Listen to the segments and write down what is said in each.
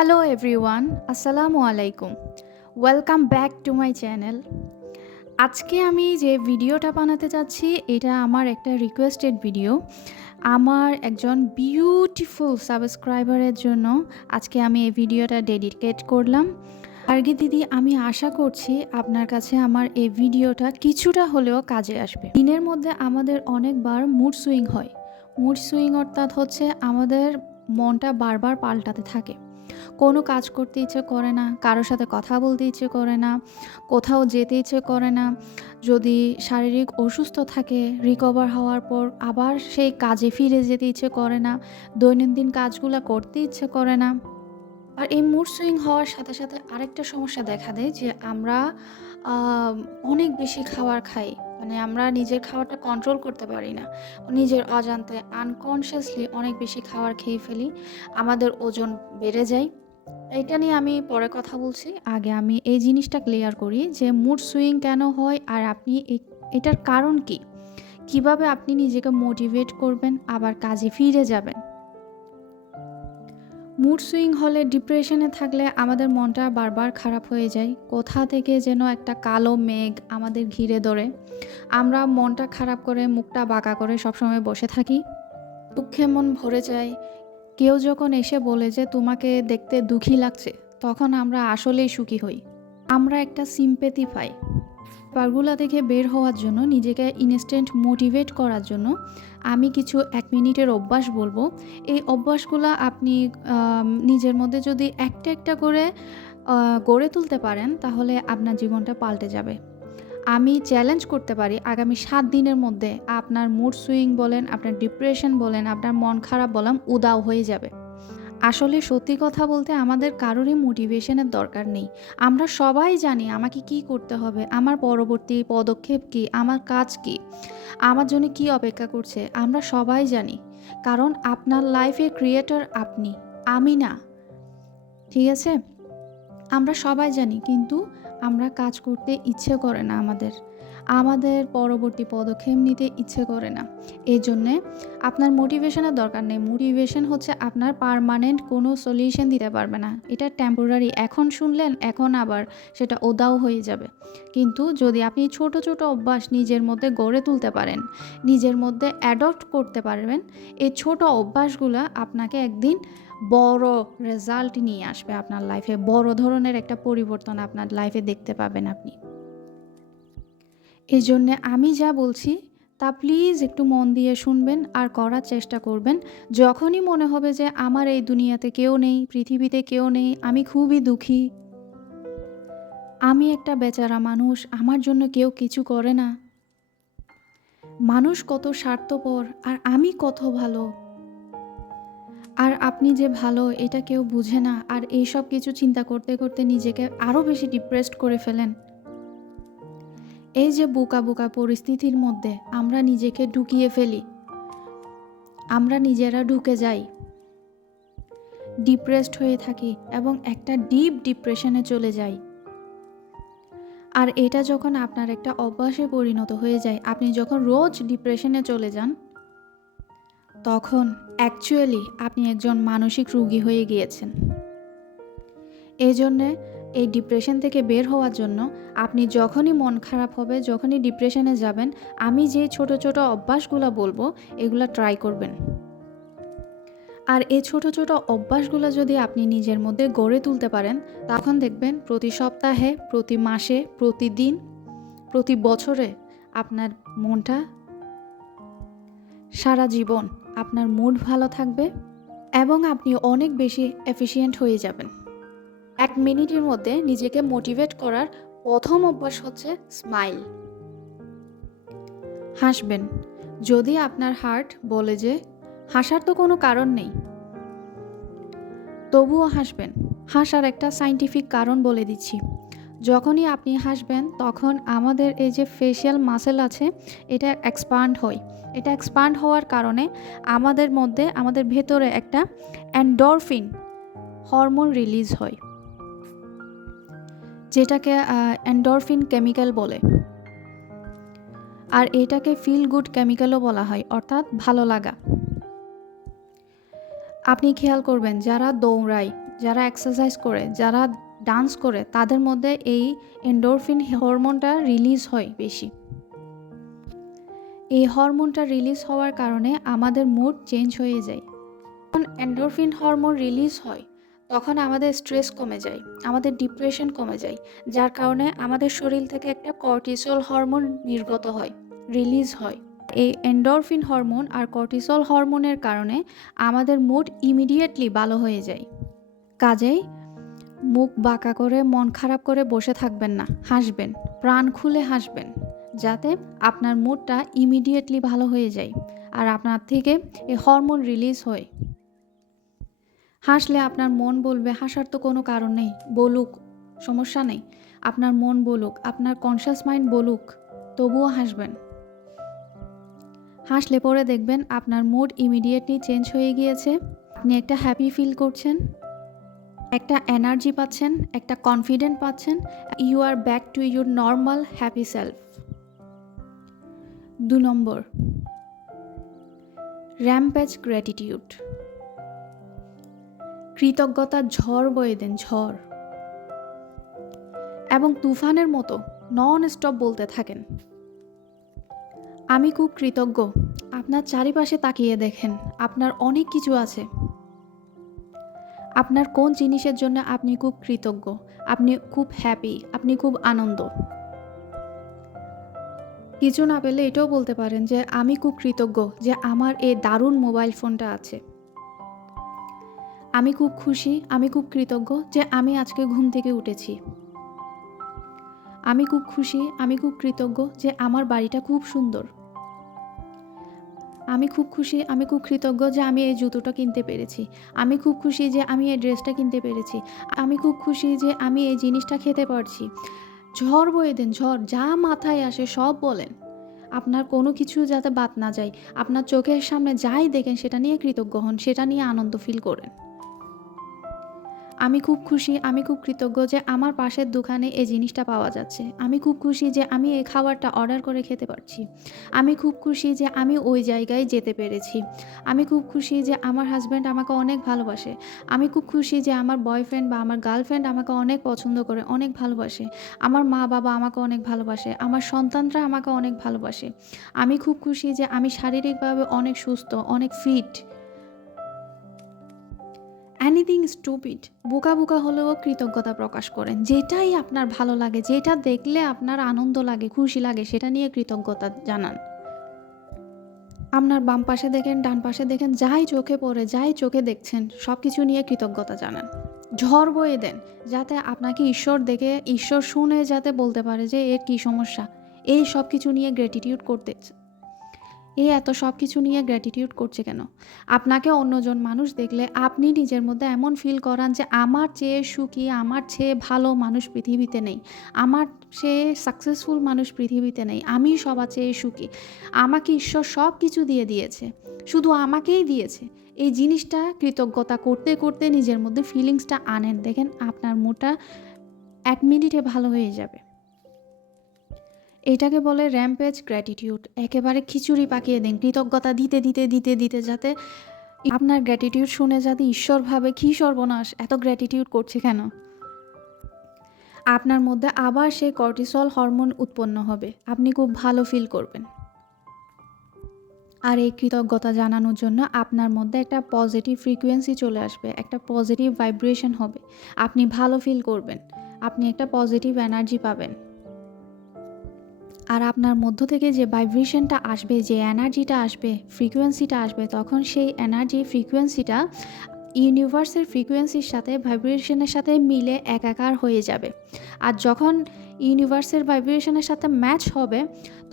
Hello everyone, আসসালামু আলাইকুম। Welcome back to my channel. আজকে আমি যে ভিডিওটা বানাতে চাচ্ছি এটা আমার একটা রিকোয়েস্টেড ভিডিও। আমার একজন বিউটিফুল সাবস্ক্রাইবারের জন্য আজকে আমি এই ভিডিওটা ডেডিকেট করলাম। আরগি দিদি, আমি আশা করছি আপনার কাছে আমার এই ভিডিওটা কিছুটা হলেও কাজে আসবে। দিনের মধ্যে আমাদের অনেকবার মুড সুইং হয়। মুড সুইং অর্থাৎ হচ্ছে আমাদের মনটা বারবার পাল্টাতে থাকে। কোনো কাজ করতে ইচ্ছে করে না, কারোর সাথে কথা বলতে ইচ্ছে করে না, কোথাও যেতে ইচ্ছে করে না। যদি শারীরিক অসুস্থ থাকে, রিকভার হওয়ার পর আবার সেই কাজে ফিরে যেতে ইচ্ছে করে না, দৈনন্দিন কাজগুলো করতে ইচ্ছে করে না। আর এই মুড সুইং হওয়ার সাথে সাথে আরেকটা সমস্যা দেখা দেয় যে আমরা অনেক বেশি খাবার খাই। মানে আমরা নিজের খাবারটা কন্ট্রোল করতে পারি না। নিজের অজান্তে আনকনসিয়াসলি অনেক বেশি খাবার খেয়ে ফেলি। আমাদের ওজন বেড়ে যায়। এটা নিয়ে আমি পরে কথা বলছি। আগে আমি এই জিনিসটা ক্লিয়ার করি যে মুড সুইং কেন হয় আর আপনি এটার কারণ কী? কিভাবে আপনি নিজেকে মোটিভেট করবেন আবার কাজে ফিরে যাবেন? মুড সুইং হলে ডিপ্রেশনে থাকলে আমাদের মনটা বারবার খারাপ হয়ে যায়। কোথা থেকে যেন একটা কালো মেঘ আমাদের ঘিরে ধরে। আমরা মনটা খারাপ করে মুখটা বাঁকা করে সবসময় বসে থাকি। দুঃখে মন ভরে যায়। কেউ যখন এসে বলে যে তোমাকে দেখতে দুঃখী লাগছে, তখন আমরা আসলেই সুখী হই। আমরা একটা সিম্প্যাথি পাই। ব্যাপারগুলো থেকে বের হওয়ার জন্য, নিজেকে ইনস্ট্যান্ট মোটিভেট করার জন্য আমি কিছু ১ মিনিটের অভ্যাস বলবো। এই অভ্যাসগুলো আপনি নিজের মধ্যে যদি একটা একটা করে গড়ে তুলতে পারেন, তাহলে আপনার জীবনটা পাল্টে যাবে। আমি চ্যালেঞ্জ করতে পারি আগামী ৭ দিনের মধ্যে আপনার মুড সুইং বলেন, আপনার ডিপ্রেশন বলেন, আপনার মন খারাপ বলেন, উধাও হয়ে যাবে। আসলে সত্যি কথা বলতে আমাদের কারোরই মোটিভেশনের দরকার নেই। আমরা সবাই জানি আমাকে কি করতে হবে, আমার পরবর্তী পদক্ষেপ কী, আমার কাজ কী, আমার জন্য কী অপেক্ষা করছে। আমরা সবাই জানি। কারণ আপনার লাইফের ক্রিয়েটর আপনি, আমি না। ঠিক আছে? আমরা সবাই জানি, কিন্তু আমরা কাজ করতে ইচ্ছে করে না আমাদের। আমাদের পরবর্তী পদক্ষেপ নিতে ইচ্ছে করে না। এজন্যে আপনার মোটিভেশনের দরকার নেই। মোটিভেশন হচ্ছে আপনার পার্মানেন্ট কোনো সলিউশন দিতে পারবে না। এটা টেম্পোরারি। এখন শুনলেন, এখন আবার সেটা উধাও হয়ে যাবে। কিন্তু যদি আপনি ছোট, ছোট অভ্যাস নিজের মধ্যে গড়ে তুলতে পারেন, নিজের মধ্যে অ্যাডপ্ট করতে পারবেন, এই ছোট অভ্যাসগুলা আপনাকে একদিন বড় রেজাল্ট নিয়ে আসবে আপনার লাইফে। বড় ধরনের একটা পরিবর্তন আপনার লাইফে দেখতে পাবেন আপনি। এজন্যে আমি যা বলছি তা প্লিজ একটু মন দিয়ে শুনবেন আর করার চেষ্টা করবেন। যখনই মনে হবে যে আমার এই দুনিয়াতে কেউ নেই, পৃথিবীতে কেউ নেই, আমি খুবই দুঃখী, আমি একটা বেচারা মানুষ, আমার জন্য কেউ কিছু করে না, মানুষ কত স্বার্থপর আর আমি কত ভালো, আর আপনি যে ভালো এটা কেউ বুঝে না, আর এইসব কিছু চিন্তা করতে করতে নিজেকে আরও বেশি ডিপ্রেসড করে ফেলেন। এই যে বোকা বোকা পরিস্থিতির মধ্যে আমরা নিজেকে ঢুকিয়ে ফেলি, আমরা নিজেরা ঢুকে যাই, ডিপ্রেসড হয়ে থাকি এবং একটা ডিপ ডিপ্রেশনে চলে যাই। আর এটা যখন আপনার একটা অভ্যাসে পরিণত হয়ে যায়, আপনি যখন রোজ ডিপ্রেশনে চলে যান, তখন অ্যাকচুয়ালি আপনি একজন মানসিক রোগী হয়ে গিয়েছেন। এই জন্যে এই ডিপ্রেশন থেকে বের হওয়ার জন্য আপনি যখনই মন খারাপ হবে, যখনই ডিপ্রেশনে যাবেন, আমি যে ছোট ছোট অভ্যাসগুলো বলবো এগুলো ট্রাই করবেন। আর এই ছোট ছোট অভ্যাসগুলো যদি আপনি নিজের মধ্যে গড়ে তুলতে পারেন, তখন দেখবেন প্রতি সপ্তাহে, প্রতি মাসে, প্রতিদিন, প্রতি বছরে আপনার মনটা, সারা জীবন আপনার মুড ভালো থাকবে এবং আপনি অনেক বেশি এফিশিয়েন্ট হয়ে যাবেন। ১ মিনিটের মধ্যে নিজেকে মোটিভেট করার প্রথম অভ্যাস হচ্ছে স্মাইল। হাসবেন। যদি আপনার হার্ট বলে যে হাসার তো কোনো কারণ নেই, তবুও হাসবেন। হাসার একটা সায়েন্টিফিক কারণ বলে দিচ্ছি। যখনই আপনি হাসবেন তখন আমাদের এই যে ফেশিয়াল মাসেল আছে, এটা এক্সপান্ড হয়। এটা এক্সপান্ড হওয়ার কারণে আমাদের মধ্যে, আমাদের ভেতরে একটা এন্ডরফিন হরমোন রিলিজ হয়, যেটাকে এন্ডরফিন কেমিক্যাল বলে। আর এটাকে ফিল গুড কেমিক্যালও বলা হয়, অর্থাৎ ভালো লাগা। আপনি খেয়াল করবেন যারা দৌড়ায়, যারা এক্সারসাইজ করে, যারা ডান্স করে, তাদের মধ্যে এই এন্ডোরফিন হরমোনটা রিলিজ হয় বেশি। এই হরমোনটা রিলিজ হওয়ার কারণে আমাদের মুড চেঞ্জ হয়ে যায়। যখন এন্ডোরফিন হরমোন রিলিজ হয় তখন আমাদের স্ট্রেস কমে যায়, আমাদের ডিপ্রেশন কমে যায়, যার কারণে আমাদের শরীর থেকে একটা কর্টিসল হরমোন নির্গত হয়, রিলিজ হয়। এই এন্ডোরফিন হরমোন আর কর্টিসল হরমোনের কারণে আমাদের মুড ইমিডিয়েটলি ভালো হয়ে যায়। কাজেই মুখ বাঁকা করে মন খারাপ করে বসে থাকবেন না, হাসবেন, প্রাণ খুলে হাসবেন, যাতে আপনার মুডটা ইমিডিয়েটলি ভালো হয়ে যায় আর আপনার থেকে এই হরমোন রিলিজ হয়। হাসলে আপনার মন বলবে হাসার তো কোনো কারণ নেই, বলুক, সমস্যা নেই। আপনার মন বলুক, আপনার কনশাস মাইন্ড বলুক, তবুও হাসবেন। হাসলে পরে দেখবেন আপনার মুড ইমিডিয়েটলি চেঞ্জ হয়ে গিয়েছে, আপনি একটা হ্যাপি ফিল করছেন, একটা এনার্জি পাচ্ছেন, একটা কনফিডেন্ট পাচ্ছেন। You are back to your normal happy self. 2 number, rampage gratitude. কৃতজ্ঞতার ঝড় বয়ে দেন, ঝড়, এবং তুফানের মতো নন স্টপ বলতে থাকেন, আমি খুব কৃতজ্ঞ। আপনার চারিপাশে তাকিয়ে দেখেন, আপনার অনেক কিছু আছে। আপনার কোন জিনিসের জন্য আপনি খুব কৃতজ্ঞ, আপনি খুব হ্যাপি, আপনি খুব আনন্দ। কিছু না পেলে এটাও বলতে পারেন যে আমি খুব কৃতজ্ঞ যে আমার এই দারুণ মোবাইল ফোনটা আছে। আমি খুব খুশি, আমি খুব কৃতজ্ঞ যে আমি আজকে ঘুম থেকে উঠেছি। আমি খুব খুশি, আমি খুব কৃতজ্ঞ যে আমার বাড়িটা খুব সুন্দর। আমি খুব খুশি, আমি খুব কৃতজ্ঞ যে আমি এই জুতোটা কিনতে পেরেছি। আমি খুব খুশি যে আমি এই ড্রেসটা কিনতে পেরেছি। আমি খুব খুশি যে আমি এই জিনিসটা খেতে পারছি। ঝড় বয়ে দেন, ঝড়, যা মাথায় আসে সব বলেন। আপনার কোনো কিছু যাতে বাদ না যায়। আপনার চোখের সামনে যাই দেখেন সেটা নিয়ে কৃতজ্ঞ হন, সেটা নিয়ে আনন্দ ফিল করেন। আমি খুব খুশি, আমি খুব কৃতজ্ঞ যে আমার পাশের দোকানে এই জিনিসটা পাওয়া যাচ্ছে। আমি খুব খুশি যে আমি এই খাবারটা অর্ডার করে খেতে পারছি। আমি খুব খুশি যে আমি ওই জায়গায় যেতে পেরেছি। আমি খুব খুশি যে আমার হাসব্যান্ড আমাকে অনেক ভালোবাসে। আমি খুব খুশি যে আমার বয়ফ্রেন্ড বা আমার গার্লফ্রেন্ড আমাকে অনেক পছন্দ করে, অনেক ভালোবাসে। আমার মা-বাবা আমাকে অনেক ভালোবাসে। আমার সন্তানরা আমাকে অনেক ভালোবাসে। আমি খুব খুশি যে আমি শারীরিকভাবে অনেক সুস্থ, অনেক ফিট। এনিথিং স্টুপিড, বোকা বোকা হলেও কৃতজ্ঞতা প্রকাশ করেন। যেটাই আপনার ভালো লাগে, যেটা দেখলে আপনার আনন্দ লাগে, খুশি লাগে, সেটা নিয়ে কৃতজ্ঞতা জানান। আপনার বাম পাশে দেখেন, ডান পাশে দেখেন, যাই চোখে পড়ে, যাই চোখে দেখছেন, সব কিছু নিয়ে কৃতজ্ঞতা জানান। ঝড় বয়ে দেন, যাতে আপনাকে ঈশ্বর দেখে, ঈশ্বর শুনে যাতে বলতে পারে যে এর কী সমস্যা, এই সব কিছু নিয়ে গ্র্যাটিটিউড করতে, এত সব কিছু নিয়ে গ্র্যাটিটিউড করছে কেন। আপনাকে অন্যজন মানুষ দেখলে আপনি নিজের মধ্যে এমন ফিল করান যে আমার চেয়ে সুখী, আমার চেয়ে ভালো মানুষ পৃথিবীতে নেই, আমার চেয়ে সাকসেসফুল মানুষ পৃথিবীতে নেই, আমি সবার চেয়ে সুখী। আমাকে ঈশ্বর সব কিছু দিয়ে দিয়েছে, শুধু আমাকেই দিয়েছে। এই জিনিসটা কৃতজ্ঞতা করতে করতে নিজের মধ্যে ফিলিংসটা আনেন, দেখেন আপনার মুডটা 1 মিনিটে ভালো হয়ে যাবে। এটাকে বলে র্যাম্পেজ গ্র্যাটিটিউড। একেবারে খিচুড়ি পাকিয়ে দিন, কৃতজ্ঞতা দিতে দিতে দিতে দিতে, যাতে আপনার গ্র্যাটিটিউড শুনে যাতে ঈশ্বর ভাবে কী সর্বনাশ, এত গ্র্যাটিটিউড করছে কেন। আপনার মধ্যে আবার সেই কর্টিসল হরমোন উৎপন্ন হবে, আপনি খুব ভালো ফিল করবেন। আর এই কৃতজ্ঞতা জানানোর জন্য আপনার মধ্যে একটা পজিটিভ ফ্রিকোয়েন্সি চলে আসবে, একটা পজিটিভ ভাইব্রেশন হবে, আপনি ভালো ফিল করবেন, আপনি একটা পজিটিভ এনার্জি পাবেন। আর আপনার মধ্য থেকে যে ভাইব্রেশনটা আসবে, যে এনার্জিটা আসবে, ফ্রিকোয়েন্সিটা আসবে, তখন সেই এনার্জি ফ্রিকোয়েন্সিটা ইউনিভার্সের ফ্রিকোয়েন্সির সাথে, ভাইব্রেশনের সাথে মিলে একাকার হয়ে যাবে। আর যখন ইউনিভার্সের ভাইব্রেশনের সাথে ম্যাচ হবে,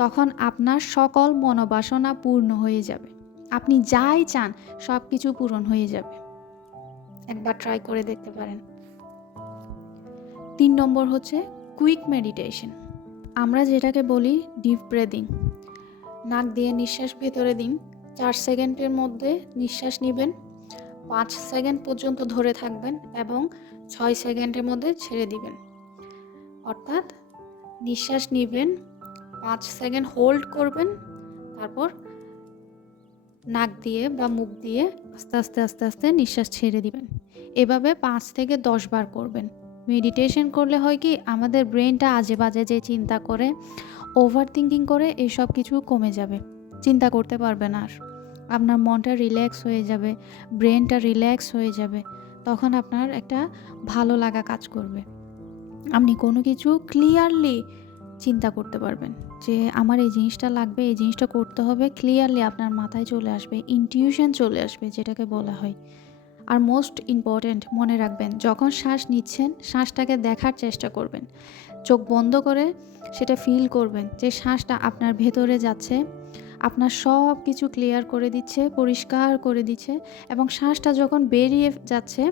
তখন আপনার সকল মনোবাসনা পূর্ণ হয়ে যাবে। আপনি যাই চান সব কিছু পূরণ হয়ে যাবে। একবার ট্রাই করে দেখতে পারেন। 3 নম্বর হচ্ছে কুইক মেডিটেশন। আমরা যেটাকে বলি ডিপ ব্রেদিং। নাক দিয়ে নিঃশ্বাস ভেতরে দিন, 4 সেকেন্ডের মধ্যে নিঃশ্বাস নেবেন, 5 সেকেন্ড পর্যন্ত ধরে থাকবেন এবং 6 সেকেন্ডের মধ্যে ছেড়ে দিবেন। অর্থাৎ নিঃশ্বাস নেবেন, 5 সেকেন্ড হোল্ড করবেন, তারপর নাক দিয়ে বা মুখ দিয়ে আস্তে আস্তে আস্তে আস্তে নিঃশ্বাস ছেড়ে দিবেন। এভাবে ৫ থেকে ১০ বার করবেন। মেডিটেশন করলে হয় কি আমাদের ব্রেনটা আজে বাজে যে চিন্তা করে, ওভার থিঙ্কিং করে এইসব কিছু কমে যাবে। চিন্তা করতে পারবে না আর। আপনার মনটা রিল্যাক্স হয়ে যাবে, ব্রেনটা রিল্যাক্স হয়ে যাবে। তখন আপনার একটা ভালো লাগা কাজ করবে। আপনি কোনো কিছু ক্লিয়ারলি চিন্তা করতে পারবেন যে আমার এই জিনিসটা লাগবে, এই জিনিসটা করতে হবে। ক্লিয়ারলি আপনার মাথায় চলে আসবে, ইনটিউশন চলে আসবে যেটাকে বলা হয়। আর মোস্ট ইম্পর্ট্যান্ট মনে রাখবেন, যখন শ্বাস নিচ্ছেন শ্বাসটাকে দেখার চেষ্টা করবেন। চোখ বন্ধ করে সেটা ফিল করবেন যে শ্বাসটা আপনার ভেতরে যাচ্ছে, আপনার সব কিছু ক্লিয়ার করে দিচ্ছে, পরিষ্কার করে দিচ্ছে। এবং শ্বাসটা যখন বেরিয়ে যাচ্ছে,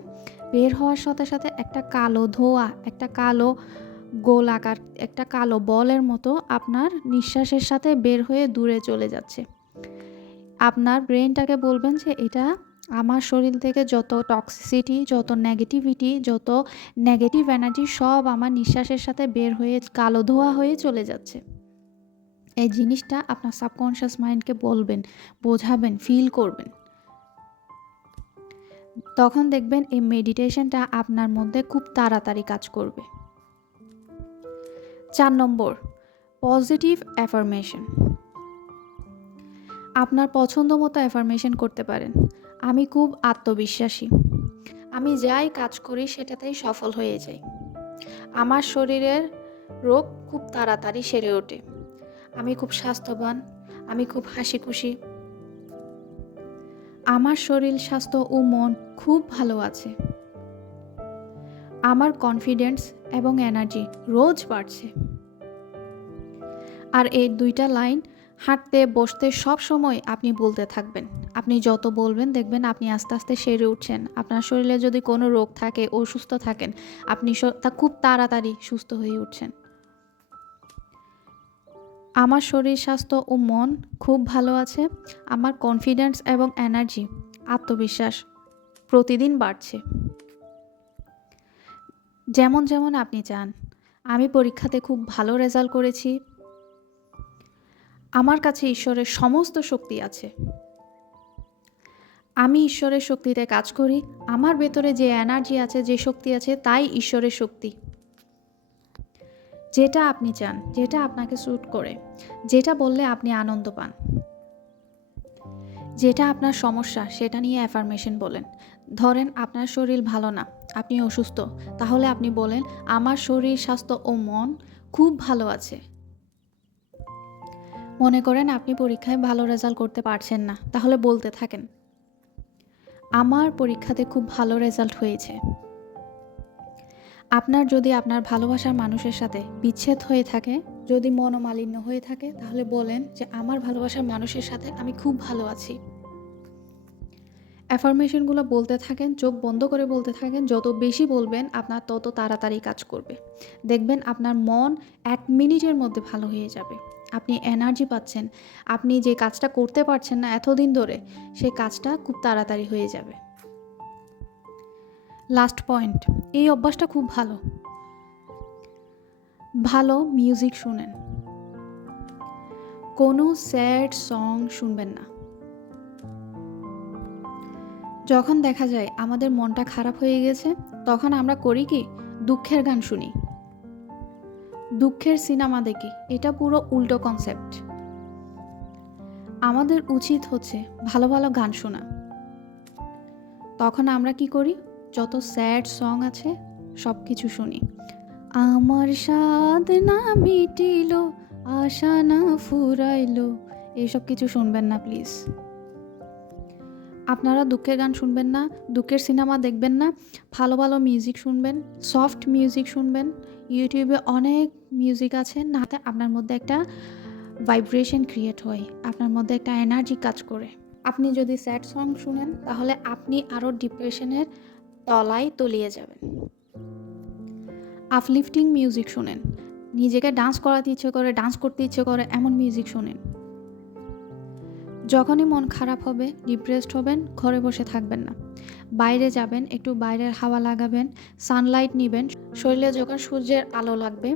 বের হওয়ার সাথে সাথে একটা কালো ধোঁয়া, একটা কালো গোল আকার, একটা কালো বলের মতো আপনার নিঃশ্বাসের সাথে বের হয়ে দূরে চলে যাচ্ছে। আপনার ব্রেনটাকে বলবেন যে এটা আমার শরীর থেকে যত টক্সিসিটি, যত নেগেটিভিটি, যত নেগেটিভ এনার্জি সব আমার নিঃশ্বাসের সাথে বের হয়ে কালো ধোঁয়া হয়ে চলে যাচ্ছে। এই জিনিসটা আপনার সাবকনশিয়াস মাইন্ডকে বলবেন, বোঝাবেন, ফিল করবেন। তখন দেখবেন এই মেডিটেশনটা আপনার মধ্যে খুব তাড়াতাড়ি কাজ করবে। ৪ নম্বর, পজিটিভ অ্যাফার্মেশন। আপনার পছন্দ মতো অ্যাফার্মেশন করতে পারেন। আমি খুব আত্মবিশ্বাসী, আমি যাই কাজ করি সেটাতেই সফল হয়ে যাই, আমার শরীরের রোগ খুব তাড়াতাড়ি সেরে ওঠে, আমি খুব স্বাস্থ্যবান, আমি খুব হাসি খুশি, আমার শরীর স্বাস্থ্য ও মন খুব ভালো আছে, আমার কনফিডেন্স এবং এনার্জি রোজ বাড়ছে। আর এই ২টা লাইন হাঁটতে বসতে সব সময় আপনি বলতে থাকবেন। আপনি যত বলবেন দেখবেন আপনি আস্তে আস্তে সেরে উঠছেন। আপনার শরীরে যদি কোনো রোগ থাকে, অসুস্থ থাকেন, আপনি তা খুব তাড়াতাড়ি সুস্থ হয়ে উঠছেন। আমার শরীর স্বাস্থ্য ও মন খুব ভালো আছে, আমার কনফিডেন্স এবং এনার্জি, আত্মবিশ্বাস প্রতিদিন বাড়ছে। যেমন যেমন আপনি চান। আমি পরীক্ষাতে খুব ভালো রেজাল্ট করেছি, আমার কাছে ঈশ্বরের সমস্ত শক্তি আছে, আমি ঈশ্বরের শক্তিতে কাজ করি, আমার ভেতরে যে এনার্জি আছে, যে শক্তি আছে তাই ঈশ্বরের শক্তি। যেটা আপনি চান, যেটা আপনাকে স্যুট করে, যেটা বললে আপনি আনন্দ পান, যেটা আপনার সমস্যা সেটা নিয়ে অ্যাফার্মেশন বলেন। ধরেন আপনার শরীর ভালো না, আপনি অসুস্থ, তাহলে আপনি বলেন আমার শরীর স্বাস্থ্য ও মন খুব ভালো আছে। মনে করেন আপনি পরীক্ষায় ভালো রেজাল্ট করতে পারছেন না, তাহলে বলতে থাকেন আমার পরীক্ষাতে খুব ভালো রেজাল্ট হয়েছে। আপনার যদি আপনার ভালোবাসার মানুষের সাথে বিচ্ছেদ হয়ে থাকে, যদি মনোমালিন্য হয়ে থাকে, তাহলে বলেন যে আমার ভালোবাসার মানুষের সাথে আমি খুব ভালো আছি। অ্যাফার্মেশনগুলো বলতে থাকেন, চোখ বন্ধ করে বলতে থাকেন। যত বেশি বলবেন আপনার তত তাড়াতাড়ি কাজ করবে। দেখবেন আপনার মন ১ মিনিটের মধ্যে ভালো হয়ে যাবে। আপনি এনার্জি পাচ্ছেন, আপনি যে কাজটা করতে পারছেন না এতদিন ধরে, সেই কাজটা খুব তাড়াতাড়ি হয়ে যাবে। লাস্ট পয়েন্ট, এই অভ্যাসটা খুব ভালো। ভালো মিউজিক শুনেন, কোনো স্যাড সং শুনবেন না। যখন দেখা যায় আমাদের মনটা খারাপ হয়ে গেছে, তখন আমরা করি কি, দুঃখের গান শুনি, দুঃখের সিনেমা দেখি। এটা পুরো উল্টো কনসেপ্ট। আমাদের উচিত হচ্ছে ভালো ভালো গান শোনা। তখন আমরা কি করি, যত স্যাড সং আছে সব কিছু শুনি। আমার স্বাদ না মিটিল, আশা না ফুরাইল, এইসব কিছু শুনবেন না প্লিজ। আপনারা দুঃখের গান শুনবেন না, দুঃখের সিনেমা দেখবেন না, ভালো ভালো মিউজিক শুনবেন, সফট মিউজিক শুনবেন। ইউটিউবে অনেক মিউজিক আছে, নাতে আপনার মধ্যে একটা ভাইব্রেশন ক্রিয়েট হয়, আপনার মধ্যে একটা এনার্জি কাজ করে। আপনি যদি স্যাড সং শুনেন তাহলে আপনি আরও ডিপ্রেশনের তলায় তলিয়ে যাবেন। আপলিফটিং মিউজিক শুনেন, নিজেকে ডান্স করাতে ইচ্ছে করে, ডান্স করতে ইচ্ছে করে এমন মিউজিক শুনেন। যখনই মন খারাপ হবে, ডিপ্রেসড হবেন, ঘরে বসে থাকবেন না, বাইরে যাবেন, একটু বাইরের হাওয়া লাগাবেন, সানলাইট নেবেন। শরীরে যখন সূর্যের আলো লাগবে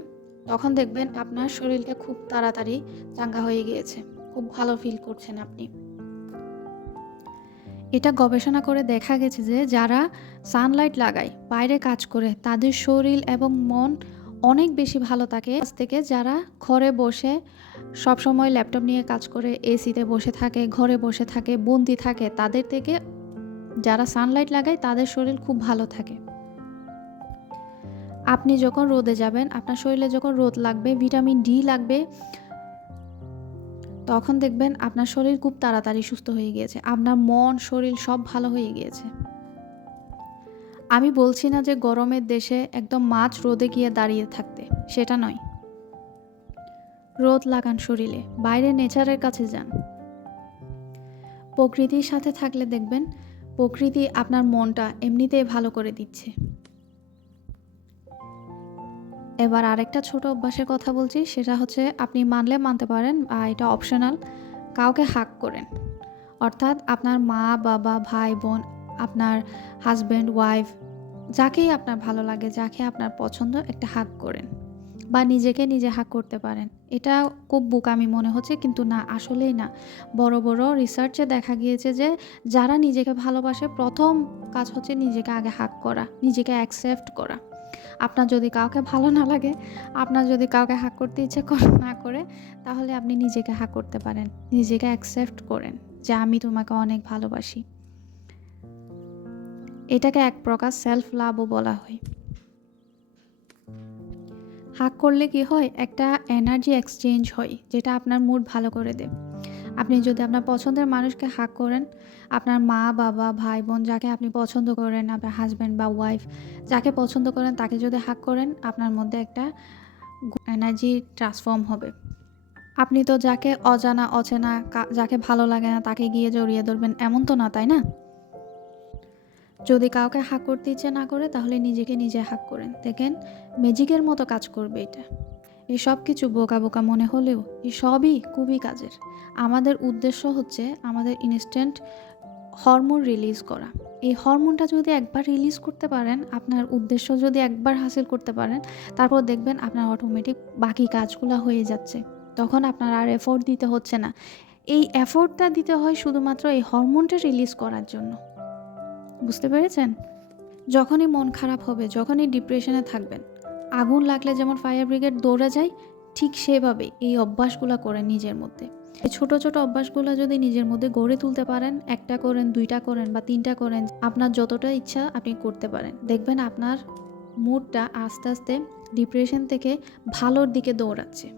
তখন দেখবেন আপনার শরীরটা খুব তাড়াতাড়ি চাঙ্গা হয়ে গিয়েছে, খুব ভালো ফিল করছেন আপনি। এটা গবেষণা করে দেখা গেছে যে যারা সানলাইট লাগায়, বাইরে কাজ করে তাদের শরীর এবং মন অনেক বেশি ভালো থাকে আজ থেকে যারা ঘরে বসে সবসময় ল্যাপটপ নিয়ে কাজ করে, এসিতে বসে থাকে, ঘরে বসে থাকে, বন্দি থাকে, তাদের থেকে যারা সানলাইট লাগায় তাদের শরীর খুব ভালো থাকে। আপনি যখন রোদে যাবেন, আপনার শরীরে যখন রোদ লাগবে, ভিটামিন ডি লাগবে, তখন দেখবেন আপনার শরীর খুব তাড়াতাড়ি সুস্থ হয়ে গিয়েছে, আপনার মন শরীর সব ভালো হয়ে গিয়েছে। আমি বলছি না যে গরমের দেশে একদম মাঝ রোদে গিয়ে দাঁড়িয়ে থাকতে, সেটা নয়। রোদ লাগান শরীরে, বাইরে নেচারের কাছে যান। প্রকৃতির সাথে থাকলে দেখবেন প্রকৃতি আপনার মনটা এমনিতেই ভালো করে দিচ্ছে। এবার আরেকটা ছোট অভ্যাসের কথা বলছি, সেটা হচ্ছে আপনি মানলে মানতে পারেন, এটা অপশনাল। কাউকে হাগ করেন, অর্থাৎ আপনার মা, বাবা, ভাই, বোন, আপনার হাজব্যান্ড, ওয়াইফ, যাকেই আপনার ভালো লাগে, যাকে আপনার পছন্দ, একটা হাগ করেন বা নিজেকে নিজে হাগ করতে পারেন। এটা খুব বোকামি মনে হচ্ছে, কিন্তু না, আসলেই না। বড় বড় রিসার্চে দেখা গিয়েছে যে যারা নিজেকে ভালোবাসে প্রথম কাজ হচ্ছে নিজেকে আগে হাগ করা, নিজেকে অ্যাকসেপ্ট করা। আপনার যদি কাউকে ভালো না লাগে, আপনার যদি কাউকে হাগ করতে ইচ্ছে না করে, তাহলে আপনি নিজেকে হাগ করতে পারেন, নিজেকে অ্যাকসেপ্ট করেন যে আমি তোমাকে অনেক ভালোবাসি। এটাকে এক প্রকার সেলফ লাভও বলা হয়। হাগ করলে কি হয়, একটা এনার্জি এক্সচেঞ্জ হয়, যেটা আপনার মুড ভালো করে দেয়। আপনি যদি আপনার পছন্দের মানুষকে হাগ করেন, আপনার মা, বাবা, ভাই, বোন, যাকে আপনি পছন্দ করেন, আপনার হাজব্যান্ড বা ওয়াইফ, যাকে পছন্দ করেন, তাকে যদি হাগ করেন, আপনার মধ্যে একটা এনার্জি ট্রান্সফর্ম হবে। আপনি তো যাকে অজানা, অচেনা, যাকে ভালো লাগে না তাকে গিয়ে জড়িয়ে ধরবেন, এমন তো না, তাই না? যদি কাউকে হাগ করতে ইচ্ছে না করে, তাহলে নিজেকে নিজে হাগ করেন, দেখেন ম্যাজিকের মতো কাজ করবে এটা। এই সব কিছু বোকা বোকা মনে হলেও এই সবই খুবই কাজের। আমাদের উদ্দেশ্য হচ্ছে আমাদের ইনস্ট্যান্ট হরমোন রিলিজ করা। এই হরমোনটা যদি একবার রিলিজ করতে পারেন, আপনার উদ্দেশ্য যদি একবার হাসিল করতে পারেন, তারপর দেখবেন আপনার অটোমেটিক বাকি কাজগুলো হয়ে যাচ্ছে। তখন আপনার আর এফোর্ট দিতে হচ্ছে না। এই এফোর্টটা দিতে হয় শুধুমাত্র এই হরমোনটা রিলিজ করার জন্য। বুঝতে পেরেছেন? যখনই মন খারাপ হবে, যখনই ডিপ্রেশনে থাকবেন, আগুন লাগলে যেমন ফায়ার ব্রিগেড দৌড়ে যায়, ঠিক সেভাবে এই অভ্যাসগুলো করেন নিজের মধ্যে। এই ছোট ছোট অভ্যাসগুলো যদি নিজের মধ্যে গড়ে তুলতে পারেন, একটা করেন, দুইটা করেন বা তিনটা করেন, আপনার যতটা ইচ্ছা আপনি করতে পারেন, দেখবেন আপনার মুডটা আস্তে আস্তে ডিপ্রেশন থেকে ভালোর দিকে দৌড়াচ্ছে।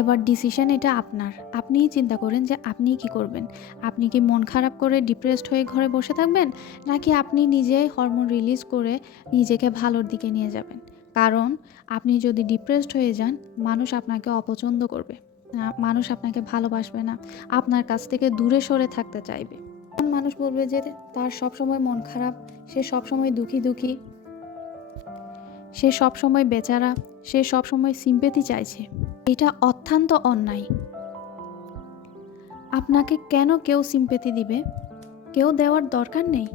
এবার ডিসিশন এটা আপনার। আপনিই চিন্তা করেন যে আপনি কি করবেন। আপনি কি মন খারাপ করে ডিপ্রেসড হয়ে ঘরে বসে থাকবেন, নাকি আপনি নিজেই হরমোন রিলিজ করে নিজেকে ভালোর দিকে নিয়ে যাবেন? কারণ আপনি যদি ডিপ্রেসড হয়ে যান, মানুষ আপনাকে অপছন্দ করবে, মানুষ আপনাকে ভালোবাসবে না, আপনার কাছ থেকে দূরে সরে থাকতে চাইবে। মানুষ বলবে যে তার সবসময় মন খারাপ, সে সবসময় দুঃখী দুঃখী, সে সবসময় বেচারা, সে সবসময় সিম্পেথি চাইছে। এটা অত্যন্ত অন্যায়। আপনাকে কেন কেউ সিম্পেথি দিবে? কেউ দেওয়ার দরকার নেই।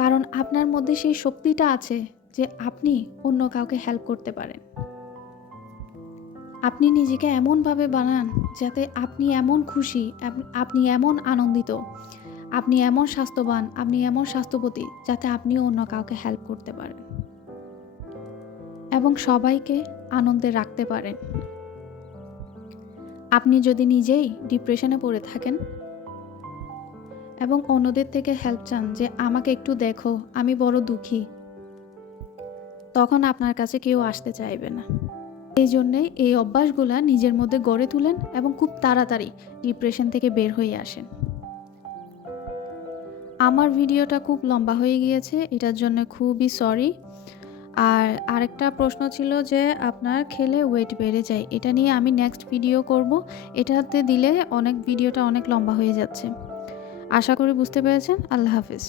কারণ আপনার মধ্যে সেই শক্তিটা আছে যে আপনি অন্য কাউকে হেল্প করতে পারেন। আপনি নিজেকে এমনভাবে বানান যাতে আপনি এমন খুশি, আপনি এমন আনন্দিত, আপনি এমন স্বাস্থ্যবান, আপনি এমন স্বাস্থ্যবতী, যাতে আপনিও অন্য কাউকে হেল্প করতে পারেন এবং সবাইকে আনন্দে রাখতে পারেন। আপনি যদি নিজেই ডিপ্রেশনে পড়ে থাকেন এবং অন্যদের থেকে হেল্প চান যে আমাকে একটু দেখো, আমি বড় দুঃখী, তখন আপনার কাছে কেউ আসতে চাইবে না। এই জন্যে এই অভ্যাসগুলা নিজের মধ্যে গড়ে তুলেন এবং খুব তাড়াতাড়ি ডিপ্রেশন থেকে বের হয়ে আসেন। আমার ভিডিওটা খুব লম্বা হয়ে গিয়েছে, এটার জন্য খুবই সরি। আর আরেকটা প্রশ্ন ছিল যে আপনার খেলে ওয়েট বেড়ে যায়, এটা নিয়ে আমি নেক্সট ভিডিও করব। এটাতে দিলে ভিডিওটা অনেক লম্বা হয়ে যাচ্ছে। আশা করি বুঝতে পেরেছেন। আল্লাহ হাফেজ।